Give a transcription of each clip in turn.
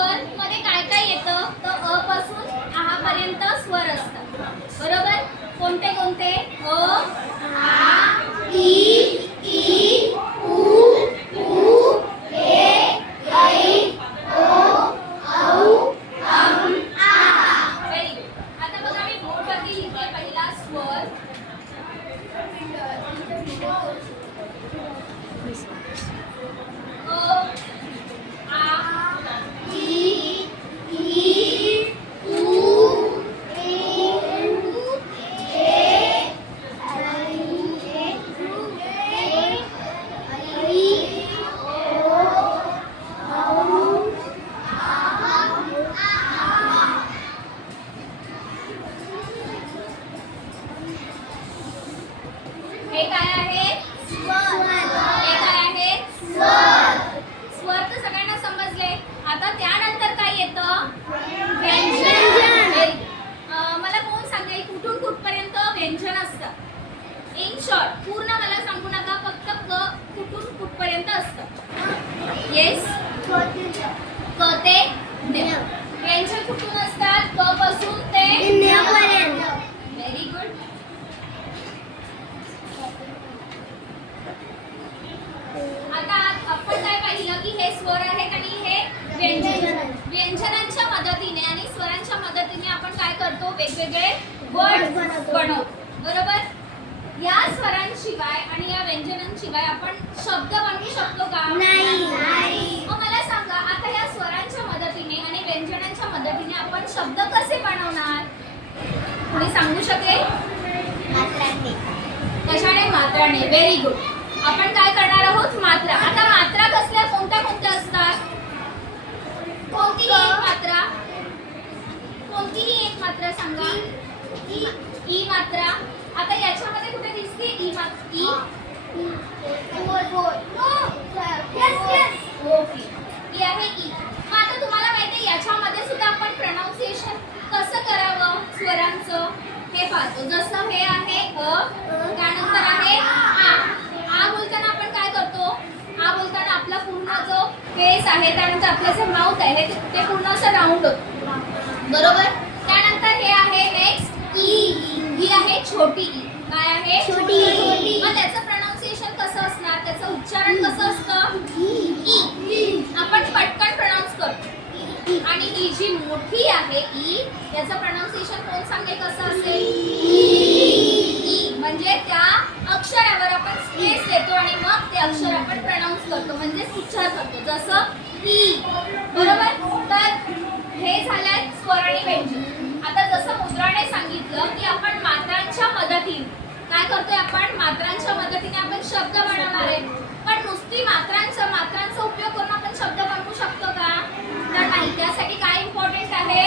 स्वर मध्ये काय काय येतं तर अ पासून आ पर्यंत स्वर असतात बरोबर कोणते कोणते अ आ ई उ ए ऐ ओ औ अम आ व्हेरी गुड आता बघा मी बोर्डवरती लिहिते पहिला स्वर हे काय आहे स्वर हे काय आहे स्वर स्वर तर सगळ्यांना समजले आता त्यानंतर काय येतं व्यंजन मला कोण सांगेल कुठून कुठपर्यंत व्यंजन असतं इन शॉर्ट पूर्ण मला सांगू नका फक्त क कुठून कुठपर्यंत असतं येस क ते न्य व्यंजन कुठून असतात क पासून ते न्य पर्यंत व्हेरी गुड आता आपण काय पाहिलं की हे स्वर आहेत आणि हे व्यंजन व्यंजनांच्या मदतीने आणि स्वरांच्या मदतीने आपण काय करतो वेगवेगळे वर्ड बनवतो बरोबर या स्वरांशिवाय आणि या व्यंजनांशिवाय आपण शब्द बनवू शकतो का नाही मग मला सांगा आता या स्वरांच्या मदतीने आणि व्यंजनांच्या मदतीने आपण शब्द कसे बनवणार कोणी सांगू शकेल कशाने मात्राने व्हेरी गुड आपण काय करणार आहोत मात्रा आता मात्रा कसल्या कोणत्या कोणत्या असतात कोणतीही एक मात्रा कोणतीही एक मात्रा सांगा ई मात्रा आता याच्यामध्ये कुठे दिसते ई मात्रा ओके ही आहे ई मग आता तुम्हाला माहिती आहे याच्यामध्ये सुद्धा आपण प्रोनाउन्सिएशन कसं करावं स्वरांचं हे पाहतो जसं हे आहे अ त्यानंतर आहे आ बोलताना आपण काय करतो आ बोलताना आपला पूर्ण जो फेस आहे त्यानंतर आपलं जे माउथ आहे ते पूर्ण असं राऊंड होतं बरोबर त्यानंतर हे आहे नेक्स्ट ई ही आहे छोटी ई काय आहे छोटी ई मग त्याचं प्रोनाउन्सिएशन कसं असणार त्याचं उच्चारण कसं असतं ई आपण पटकन प्रोनाउन्स करतो आणि ही जी मोठी आहे ई याचं प्रोनाउन्सिएशन कोण सांगेल कसं असेल ई म्हणजे त्या अक्षरावर आपण स्पेस देतो आणि मग ते अक्षर आपण प्रोनाउन्स करतो म्हणजे उच्चार करतो जसं ई बरोबर तर हे झालंय स्वर आणि व्यंजन आता जसं मुद्राने सांगितलं की आपण मात्रांच्या मदतीने काय करतोय आपण मात्रांच्या मदतीने आपण शब्द बनवणार आहे पण नुसती मात्रांचा उपयोग करून आपण शब्द बनवू शकतो का तर नाही त्यासाठी काय इम्पॉर्टंट आहे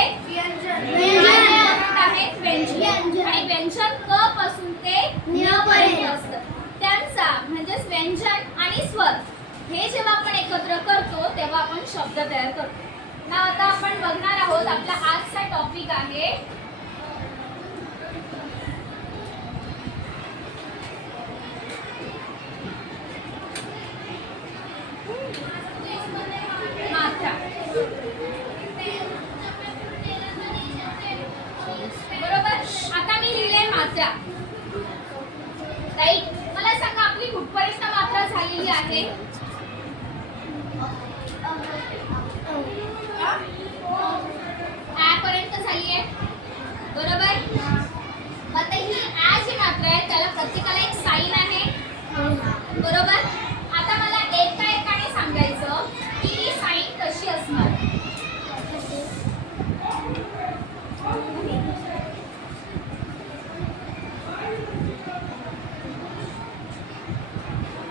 व्यंजन आणि व्यंजन क पासून ते न्य पर्यंत असतं त्यांचा म्हणजे व्यंजन आणि स्वर हे जेव्हा आपण एकत्र करतो तेव्हा आपण शब्द तयार करतो ना आता आपण बघणार आहोत आपला आजचा टॉपिक आहे मात्रा बरोबर आता मी लिहिले मात्रा राईट मला सांगा आपली कुठपर्यंत मात्रा झालेली आहे आ पर्यंत झाली आहे बरोबर आता ही आ जी मात्रा आहे त्याला प्रत्येकाला एक साइन आहे बरोबर आता मला एकाने सांगायचं की ही साइन कशी असणार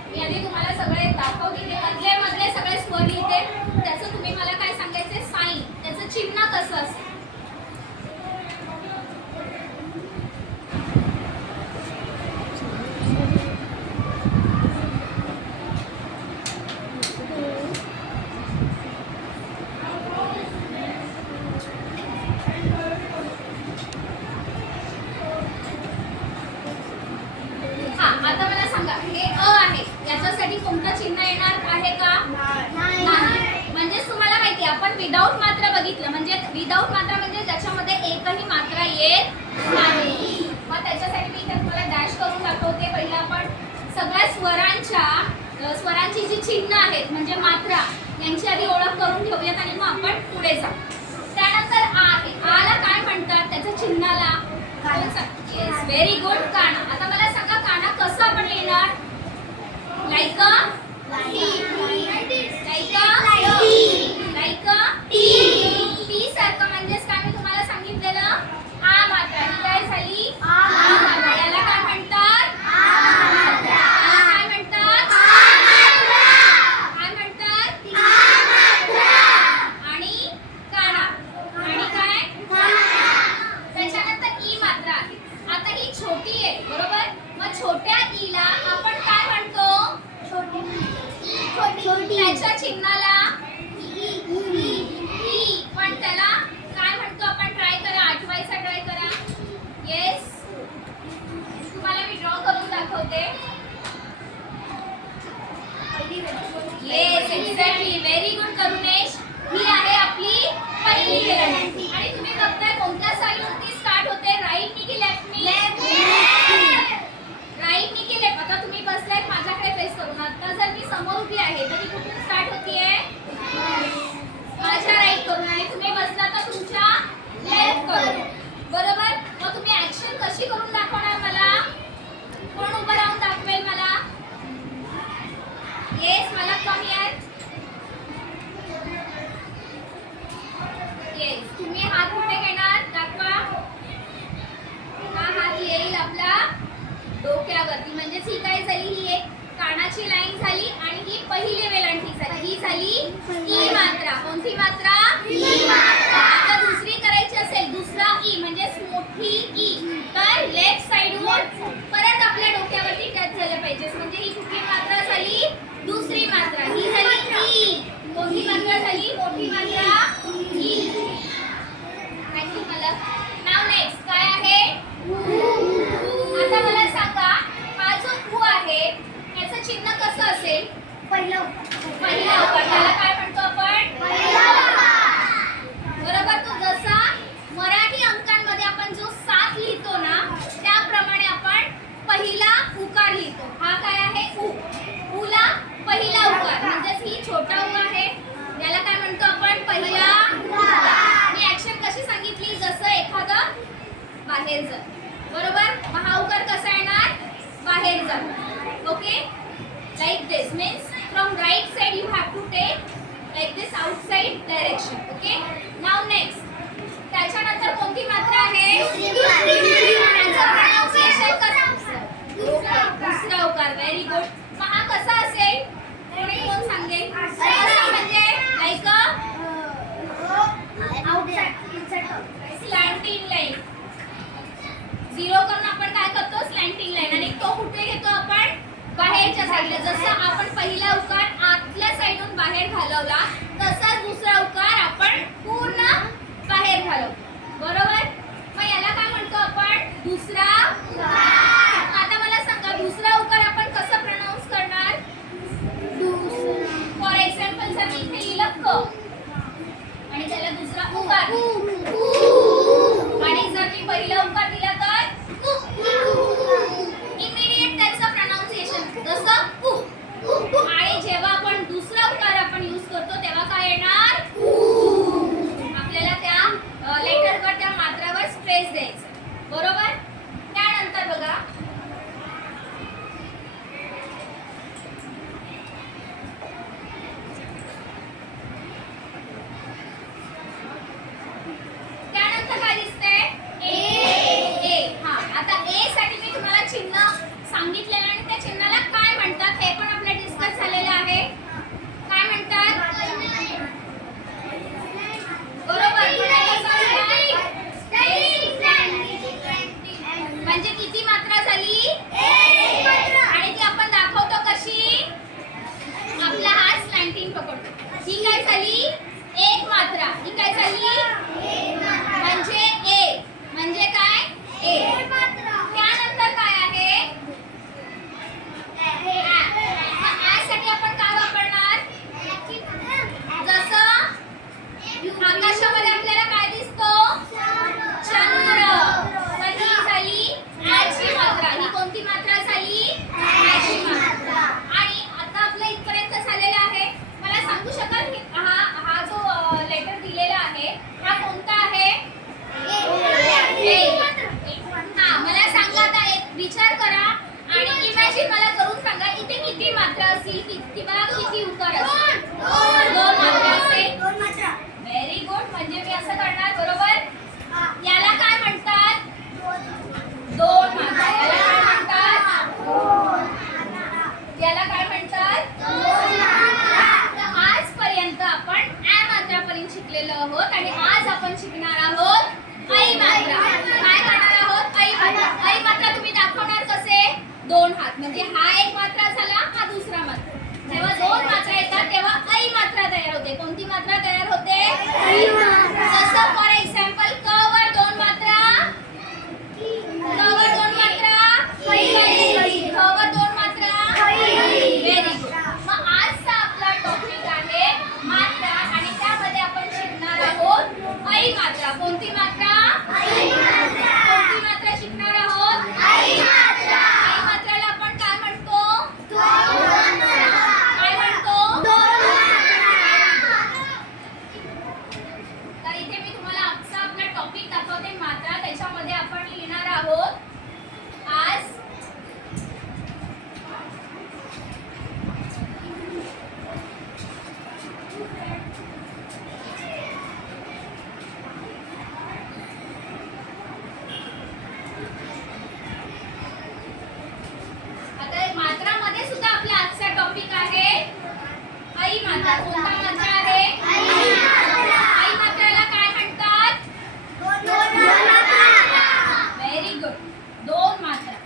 मी आधी तुम्हाला सगळे दाखवते मधले सगळे स्वर लिहिते त्याचं तुम्ही मला काय सांगायचं साइन त्याचं चिन्ह कसं असेल विदाऊट मात्रा म्हणजे ज्याच्यामध्ये एकही मात्रा येत नाही. मग त्याच्यासाठी मी इथे तुम्हाला डॅश करून दाखवते. पहिला आपण सगळ्या स्वरांची जी चिन्ह आहेत म्हणजे मात्रा यांची आधी ओळख करून घेऊयात आणि मग आपण पुढे जाऊ. त्यानंतर आ आहे. आला काय म्हणतात त्याच्या चिन्हाला? येस, व्हेरी गुड, काना. आता मला सांगा काना कसं आपण लिहिणार? लाईक टी सारखं. म्हणजेच काय मी तुम्हाला सांगितलेलं आ मात्रा. ही काय झाली? आ मात्रा. याला काय म्हणतात? काय म्हणतात? काय म्हणतात? आणि काना. आणि काय? त्याच्यानंतर ई मात्रा आहे. आता ही छोटी आहे बरोबर. मग छोट्या ईला आपण काय म्हणतो? त्याच्या चिन्हाला ई. पण त्याला काय म्हणतो आपण? ट्राय करा, आठवायचा ट्राय करा. येस, तुम्हाला मी ड्रॉ करून दाखवते. Yes, exactly, very good Karunesh. ही आहे आपली पहिली वेलांटी. आणि तुम्ही बघताय कोणत्या साईडवरती स्टार्ट होते? राईट नी की लेफ्ट नी? राईट नी की लेफ्ट? आता तुम्ही बसलात माझ्याकडे फेस करून. आता जर मी समोर उभी आहे तर ती कुठून स्टार्ट होतीये? माझ्या राईट करून. आणि तुम्ही बसला तर तुमच्या लेफ्ट करून. बरोबर. मग तुम्ही ऍक्शन कशी करून दाखवणार मला? कोण उभं राहून दाखवेल मला? येस, मला कमी आहे. येस, तुम्ही हात कुठे घेणार? दाखवा. हा हात येईल आपला डोक्यावरती. म्हणजेच ही काय झाली? ही एक कानाची लाईन झाली आणि ही पहिली वेलांटी झाली. ही झाली ई मात्रा. कोणती मात्रा? ई मात्रा. आता दुसरी करायची असेल, दुसरा ई म्हणजे मोठी ई, तर लेफ्ट साइडवर परत आपल्या डोक्यावरती टच झालं पाहिजे. म्हणजे ही कुठली मात्रा झाली? दुसरी मात्रा. ही झाली ई. कोणती मात्रा झाली? मोठी मात्रा ई. थँक्यू मला. नाव नेक्स्ट काय आहे? आता मला सांगा, हा जो उ आहे याचं चिन्ह कसं असेल? पहिला उकार. त्याला काय म्हणतो आपण? बरोबर. तो जसा मराठी अंकांमध्ये आपण जो 7 लिहितो ना त्याप्रमाणे आपण पहिला उकार लिहितो. हा काय आहे? उ. उला पहिला उकार. म्हणजेच ही छोटा उ आहे याला काय म्हणतो आपण? पहिला उकार. मी ऍक्शन कशी सांगितली? जसं एखादं बाहेर जात. बरोबर. मग हा उकार कसा येणार? बाहेर जात. Okay. Like this means from right side you have to take like this outside direction. Okay. Now next. त्याच्यानंतर कोणती मात्रा आहे? त्याचं pronunciation कसं? दुसरा उकार. Very good. मग हा कसा असेल? कोण सांगेल? म्हणजे like slanting line. झिरो करून आपण काय करतो? स्लॅन्टिंग लाईन. आणि तो कुठे घेतो आपण? बाहेरच्या साईडला. जसं आपण पहिला उकार आतल्या साईडून बाहेर घालवला तसाच दुसरा उकार आपण पूर्ण बाहेर घालवतो. बरोबर. मग याला काय म्हणतो आपण? दुसरा उकार. आता मला सांगा दुसरा उकार आपण कसं प्रोनाउन्स करणार? फॉर एक्झाम्पल जर मी इथे लिहिलं क आणि त्याला दुसरा उकार आणि जर मी पहिला उकार दिला तर इमिडिएट त्याचं प्रोनाउन्सिएशन जसं कु. आणि जेव्हा आपण दुसरा उकार आपण यूज करतो तेव्हा काय येणार? आपल्याला त्या लेटरवर त्या मात्रावर स्ट्रेस द्यायचा. बरोबर. त्यानंतर बघा त्यानंतर काय दिसतंय? ए. हा. आता ए साठी मी तुम्हाला चिन्ह सांगितलेलं आणि त्या चिन्हाला काय म्हणतात हे पण आपलं डिस्कस झालेलं आहे. काय म्हणतात? बरोबर. म्हणजे किती मात्रा झाली? आणि ती आपण दाखवतो कशी? आपला हात स्लॅन्टिंग पकडतो. ही काय झाली? एक मात्रा. ही काय झाली? म्हणजे ए. म्हणजे काय? ए. त्यानंतर काय आहे? साठी आपण काय वापरणार? जसं आकाशामध्ये आपल्याला काय आलेलो आहोत आणि आज आपण शिकणार आहोत ऐ मात्रा. काय करणार आहोत? ऐ मात्रा. ऐ मात्रा तुम्ही दाखवणार कसे? दोन हात, म्हणजे हा एक मात्रा झाला, हा दुसरा मात्रा. जेव्हा दोन मात्रा येतात तेव्हा ऐ मात्रा तयार होते. कोणती मात्रा तयार होते? ऐ मात्रा. जसं फॉर एक्झाम्पल क वर दोन मात्रा, क वर दोन मात्रा, ख वर दोन मात्रा. Very good. मग आजचा आपला टॉपिक आहे मात्रा आणि त्यामध्ये आपण शिकणार आहोत ऐ मात्रा. कोणती मात्रा? ऐ मात्रा. कोणती मात्रा शिकणार आहोत? ऐ मात्रा. ऐ मात्राला आपण काय म्हणतो? दोन मात्रा. काय म्हणतो? दोन मात्रा. तर इथे मी तुम्हाला आजचा आपला टॉपिक दाखवते मात्रा. त्याच्यामध्ये आपण लिहिणार आहोत आज मात्रामध्ये सुद्धा आपला आजचा टॉपिक आहे ऐ मात्रा. कोणता मात्रा आहे? ऐ मात्रा. ऐ मात्राला काय म्हणतात? दोन मात्रा. Very good. दोन मात्रा.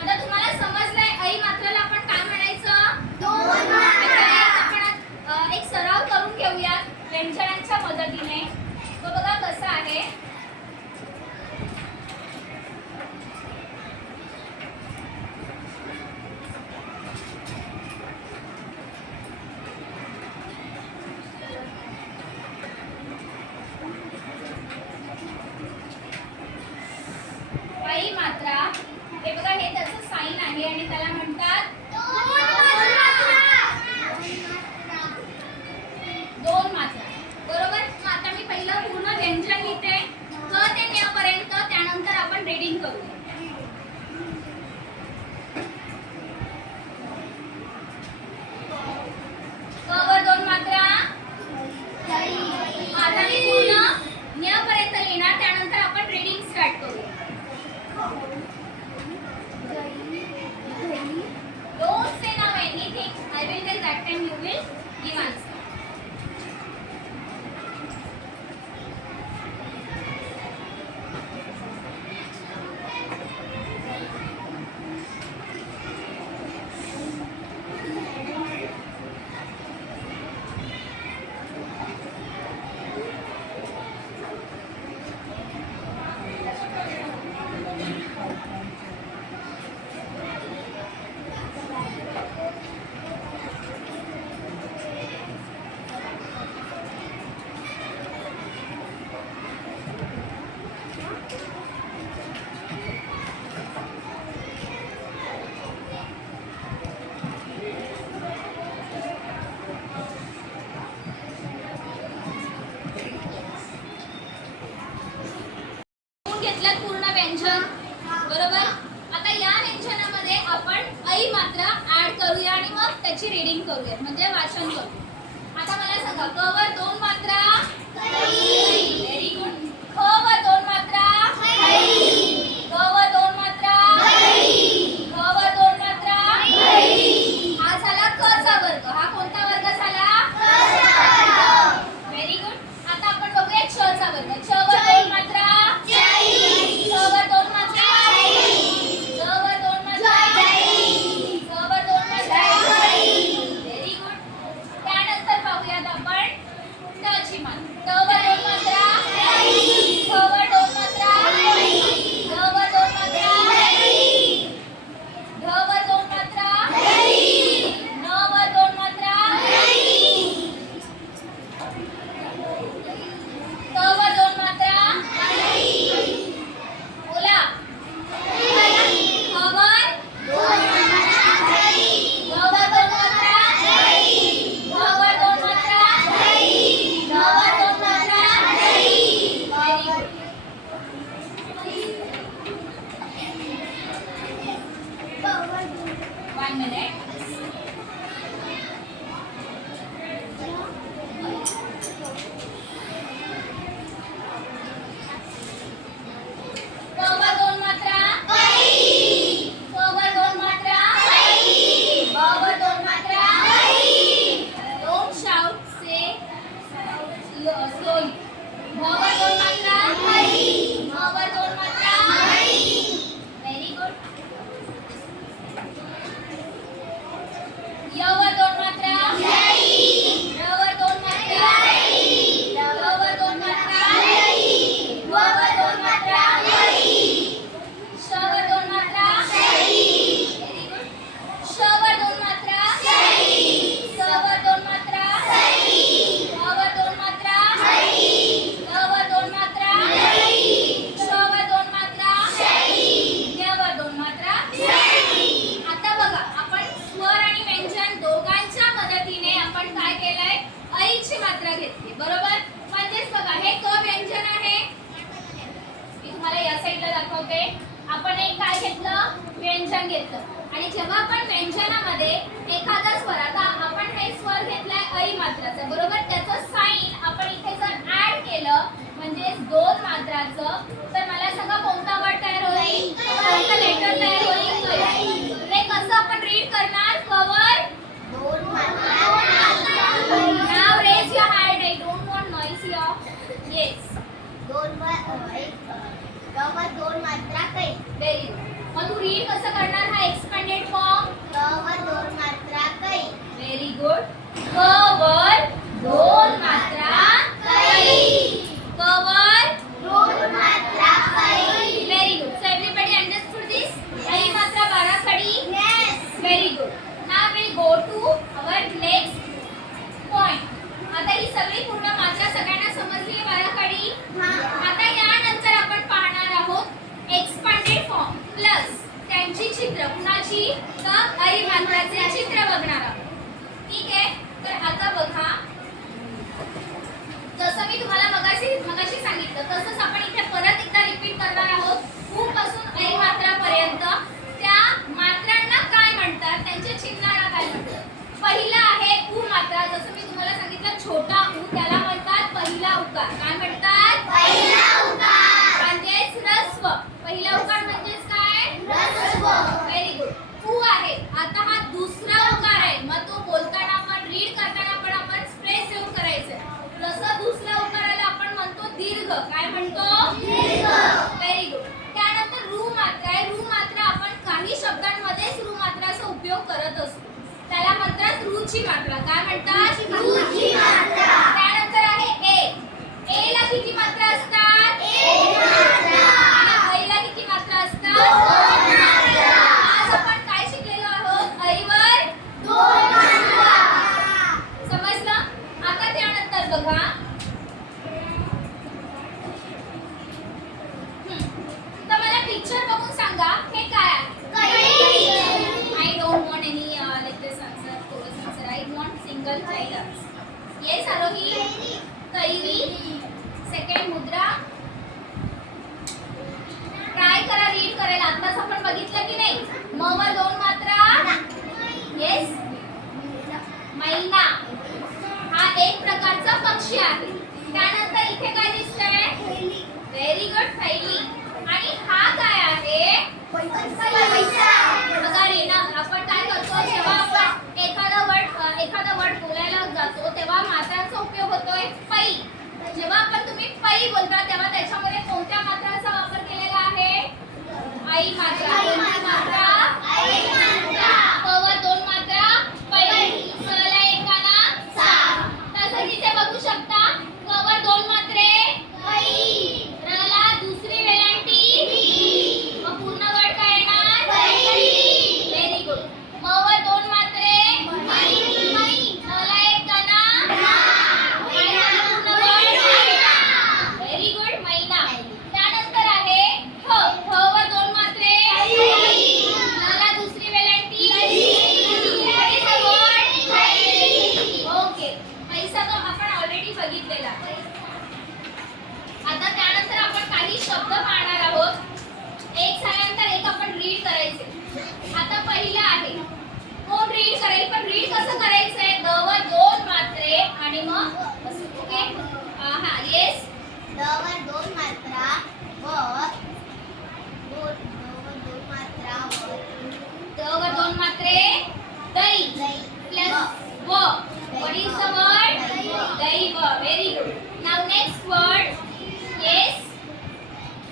आता तुम्हाला समजलंय ऐ मात्राला आपण काय म्हणायचं? दोन मात्रा. आपण एक सराव करून घेऊयात व्यंजनांच्या मदतीने. तो बघा कसा आहे. ऐ मात्रा. हे बघा, हे त्याचं साइन आहे आणि त्याला म्हणतात दोन मात्रा. बरोबर. आता मी पहिलं पूर्ण व्यंजन लिहिते क ते न्य पर्यंत, त्यानंतर आपण रीडिंग करूया. क वर दोन मात्रा. आता मी पूर्ण न्य पर्यंत लिहिणार, त्यानंतर आपण रीडिंग स्टार्ट करूया. Don't say now anything. I will tell that time you will give answer. घेतलं पूर्ण व्यंजन. बरोबर. आता या व्यंजनामध्ये आपण ऐ मात्रा ऍड करूया आणि मग त्याची रीडिंग करूया, म्हणजे वाचन करूया. आता मला सांगा, क वर दोन मात्रा. Very good. ख वर दोन मात्रा. क वर दोन मात्रा. ख वर दोन मात्रा. हा झाला क चा वर्ग. हा कोणता वर्ग झाला? Very good. आता आपण बघूया च चा वर्ग. च वर दोन मात्रा. च वर दोन मात्रा. च वर दोन मात्रा. च वर दोन मात्रा. Very good. त्यानंतर पाहूयात आपण ट ची मात्रा. ट वर दोन मात्रा. ख वर दोन मात्रा. ध वर दोन मात्रा. ध वर दोन मात्रा. न वर दोन मात्रा. क वर दोन मात्रा. बोला. ख वर दोन मात्रा. ग वर दोन मात्रा. घ वर दोन मात्रा. ध वर दोन मात्रा. Very good. One minute. Slowly. म वर दोन मात्रा म वर दोन मात्रा व्हेरी गुड. य वर दोन मात्रा र वर दोन मात्रा ल वर दोन मात्रा व वर दोन मात्रा श वर दोन मात्रा व्हेरी गुड. श वर दोन मात्रा स वर दोन मात्रा व वर दोन मात्रा ल वर दोन मात्रा श वर दोन मात्रा य वर दोन मात्रा. आता बघा आपण स्वर आणि व्यंजन दोघांच्या मदतीने आपण काय केलंय ऐची मात्रा घेतली बरोबर. म्हणजेच बघा हे क व्यंजन आहे. मी तुम्हाला या साईडला दाखवते. आपण एक काय घेतलं व्यंजन घेतलं आणि जेव्हा आपण व्यंजनामध्ये एखादा स्वर आता आपण हे स्वर घेतलाय ऐ मात्राचा बरोबर. त्याचं साइन आपण इथे जर ऍड केलं म्हणजे दोन मात्राचं तर मला सांगा कोणता वर्ड तयार होईल कोणतं लेटर तयार होईल. हे कसं आपण रीड करणार कवर दोन मात्रा now raise your hand. I don't want noise here. Yes दोन मात्रा कै. Very good. मग तू रीड कसं करणार हा एक्सपेंडेड फॉर्म. दोन मात्रा कै. Very good. क वर दोन मात्रा कै. क वर दोन मात्रा कै. Very good. So everybody understood this. ऐ मात्रा बाराखडी. Yes. Very good. Now will go to our next point. आता ही सगळी पूर्ण मात्रा सगळ्यांना समजली आहे बाराखडी. आता यानंतर आपण पाहणार आहोत एक्सपांडेड फॉर्म प्लस त्यांची चित्र. कुणाची तर ऐ मात्राचे चित्र बघणार आहोत. ठीक आहे. तर आता बघा जसं मी तुम्हाला मगाशी सांगितलं तसंच आपण इथे परत एकदा रिपीट करणार आहोत उ पासून ऐ मात्रापर्यंत. त्या मात्रांना काय म्हणतात त्यांच्या चिन्हांना काय म्हणतात. पहिला आहे उ मात्रा. जसं मी तुम्हाला सांगितलं छोटा उ त्याला म्हणतात पहिला उकार. काय म्हणतात पहिला उकार. म्हणजेच ह्रस्व. पहिला उकार म्हणजेच काय ह्रस्व. Very good. उ आहे. आता हा दुसरा उकार आहे. मग तो बोलताना आपण रीड करताना पण आपण स्पेस येऊन करायचं. जसं दुसऱ्या उकाराला आपण म्हणतो दीर्घ. काय म्हणतो दीर्घ. Very good. त्यानंतर रू मात्रा आहे. रू मात्रा आपण काही शब्दांमध्येच रू मात्राचा उपयोग करत असतो. त्याला म्हणतात रूची मात्रा. काय म्हणतात रूची मात्रा. त्यानंतर आहे ए. ए ला किती मात्रा असतात एक मात्रा. आणि ऐ ला किती मात्रा असतात दोन मात्रा. आज आपण काय शिकलेलो आहोत ऐवर दोन मात्रा. समजलं. आता त्यानंतर बघा तर मला पिक्चर बघून सांगा हे काय आहे. I don't want any like this answer, chorus answer. I want single child answer. Yes, Arohi. कैरी. सेकंड मुद्रा. ट्राय करा रीड करायला. आताच आपण बघितलं की नाही. म वर दोन मात्रा. येस मैना. हा एक प्रकारचा पक्षी आहे. त्यानंतर इथे काय दिसतंय व्हेरी गुड थैली. आणि हा काय आहे पैसा. बघा रेना आपण काय करतो जेव्हा आपण एखादा वर्ड बोलायला जातो तेव्हा मात्रांचा उपयोग होतोय पै. जेव्हा आपण तुम्ही पै बोलता तेव्हा त्याच्यामध्ये कोणत्या मात्रांचा वापर केलेला आहे ऐ मात्रा. कोणती मात्रा ऐ मात्रा. क वर दोन मात्रा पै. स ला एक काना सा. तसंच इथे बघू शकता क वर दोन मात्रे कै. र ला दुसरी वेलांटी री. मग पूर्ण वर्ड काय येणार कैरी. Very good. म वर दोन मात्रे मै. न ला एक काना ना. आणि पूर्ण वर्ड व्हेरी गुड मैना. त्यानंतर आहे ठ. ठ वर दोन मात्रे न ला दुसरी वेलांटी What is the word? Okay. पैसा तो आपण ऑलरेडी बघितलेला आहे. आता त्यानंतर आपण काही शब्द पाहणार आहोत. एक झाल्यानंतर एक आपण रीड करायचे. आता पहिला आहे कोण रीड करेल पण रीड कसं करायचंय द वर दोन मात्रे आणि मग ओके. हा येस द वर दोन मात्रा व दोन मात्रा व द वर दोन मात्रे दै दै. प्लस व. व्हॉट इज द वर्ड दैव. Very good. Next word. Yes.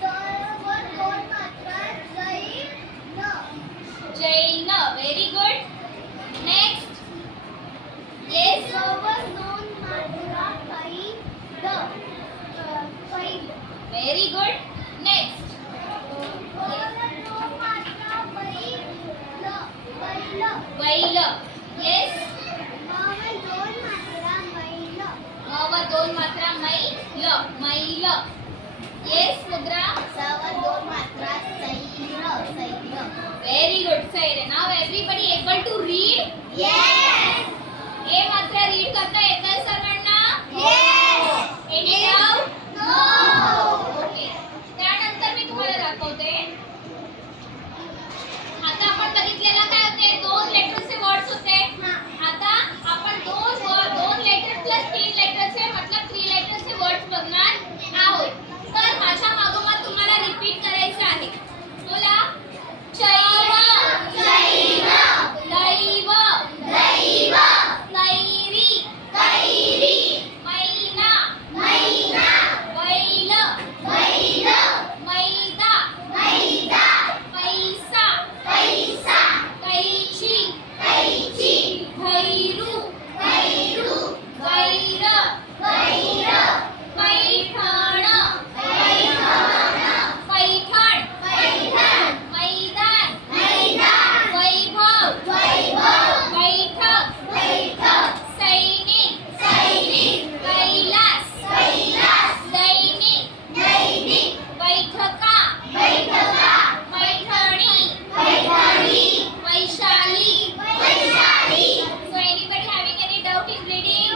वर दोन मात्रा Jain. Very good. Next. Yes. वर दोन मात्रा Very good. Next. Vail. Yes. वर दोन मात्रा मैल. मैल. Yes, Mudra. Very good, Saire. Now everybody able to read? A मात्रा read करता येतंय सर्वांना? Any doubt? Okay. त्यानंतर मी तुम्हाला दाखवते. आता आपण बघितलेलं काय होते? दोन लेटरचे वर्ड्स होते. आता आपण दोन लेटर प्लस 3 लेटरचे मतलब 3 लेटरचे वर्ड्स बघणार आहोत. तर माझ्या मागोमाग तुम्हाला रिपीट करायचे आहे. बोला. चैव. दैव. कैरी. मैना. बैल. मैदा. पैसा. कैची. भैरू. गैर. पैठण. पैठण. मैदान. वैभव. बैठक. सैनिक. कैलास. दैनिक. बैठका. Paithani. Vaishali. So anybody having any doubt in reading?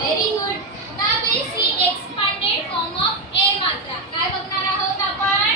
Very good. Now we see expanded form of A matra. काय बघणार आहोत आपण?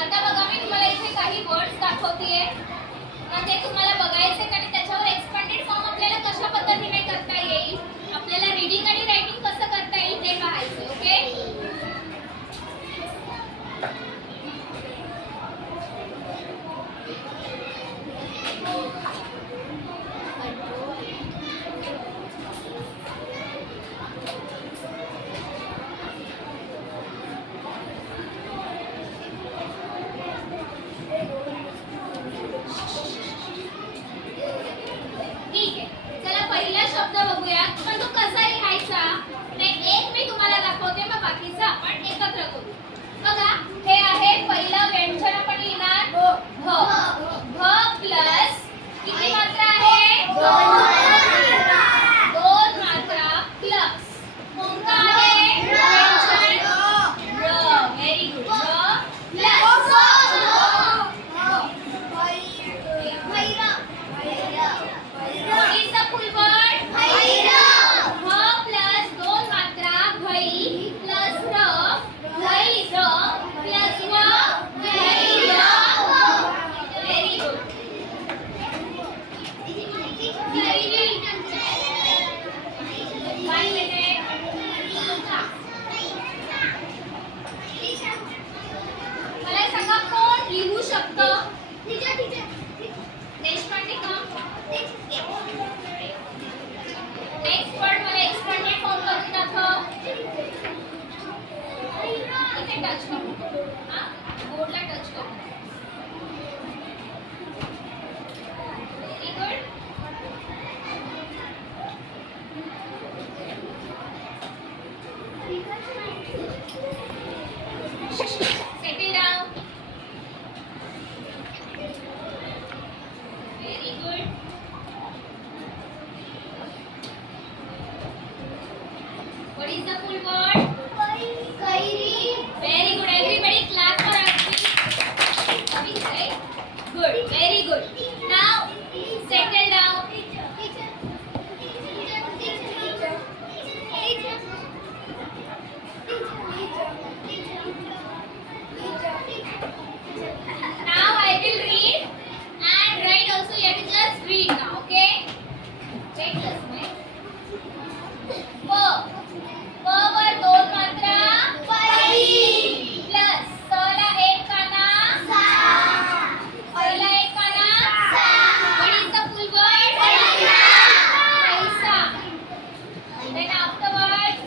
आता बघा मी तुम्हाला इथे काही वर्ड्स दाखवतेय. तर ते तुम्हाला बघायचे आणि त्याच्यावर एक्सपांडेड फॉर्म आपल्याला कशा पद्धतीने करता येईल, आपल्याला रीडिंग आणि रायटिंग कसं करता येईल ते पाहायचे. ओके. ठीक आहे. चला पहिला शब्द बघूयात. पण तो कसा लिहायचा ते एक मी तुम्हाला दाखवते, मग बाकीचं आपण एकत्र करू. बघा हे आहे पहिलं व्यंजन आपण लिहिणार भ. भ प्लस किती मात्रा आहे? दोन मात्रा प्लस कोणता आहे व्यंजन? र. Very good. र plus What is the full word? भ प्लस दोन मात्रा भै प्लस र. भैर प्लस व. भैर. Very good. One minute. मला सांगा कोण लिहू शकतं? देशपांडे का? नेक्स्ट वर्ड मला एक्सपांडेड फॉर्म करून दाखव. इथे टच कर. हां बोर्डला टच कर. Very good. Settle down. Very good. What is the full word? Very good. Everybody clap for Now I will read and write also. You have to just read now, okay? Wait just a minute. प वर दोन मात्रा plus स ला एक काना ला एक काना what is the full word पैसा. Then afterwards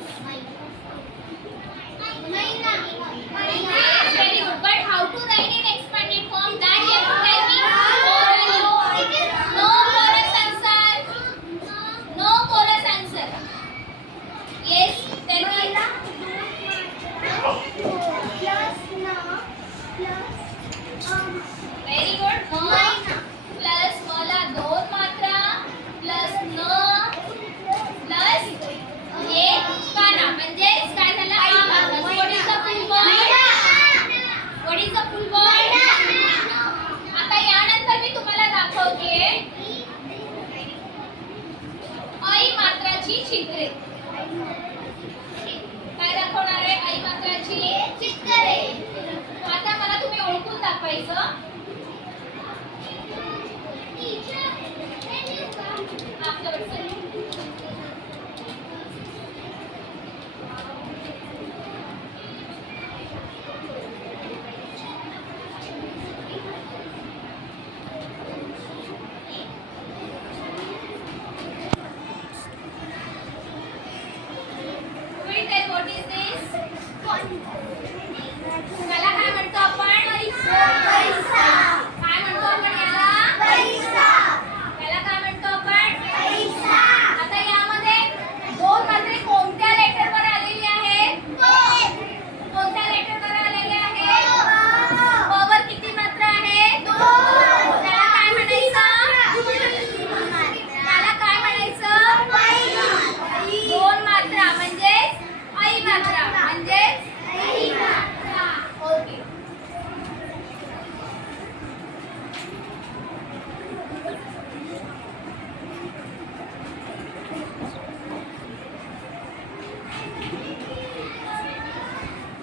yes, very good, but how to write in expanded form, that you have to tell me orally. No chorus answer, no chorus answer. Yes, tell me. Very good. Plus मला दोन मात्रा plus न plus एक काना म्हणजेच काय झालं आ मात्रा. What is the full word? What is the full word? आता यानंतर मी तुम्हाला दाखवते ऐ मात्राची चित्रे. काय दाखवणार आहे ऐ मात्राची चित्रे. आता मला तुम्ही ओळखून दाखवायचं. Afterwards, sir. Will tell what is this? याला काय म्हणतो आपण? काय म्हणतो आपण याला? याला काय म्हणतो आपण? आता यामध्ये दोन मात्रे कोणत्या लेटरवर आलेली आहे? कोणत्या लेटरवर आलेली आहे? प वर किती मात्रा आहे? त्याला काय म्हणायचं? त्याला काय म्हणायचं? दोन मात्रा म्हणजेच ऐ मात्रा म्हणजेच ओके.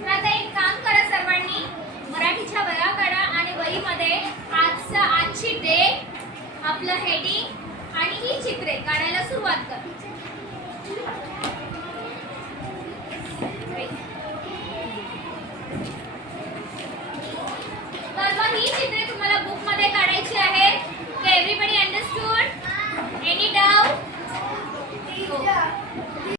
आता एक काम करा सर्वांनी, मराठीच्या वह्या काढा आणि वहीमध्ये आजची डेट, आपलं हेडिंग आणि ही चित्रे काढायला सुरुवात करा. तर मग ही चित्रे तुम्हाला बुक मध्ये काढायची आहेत. Everybody understood?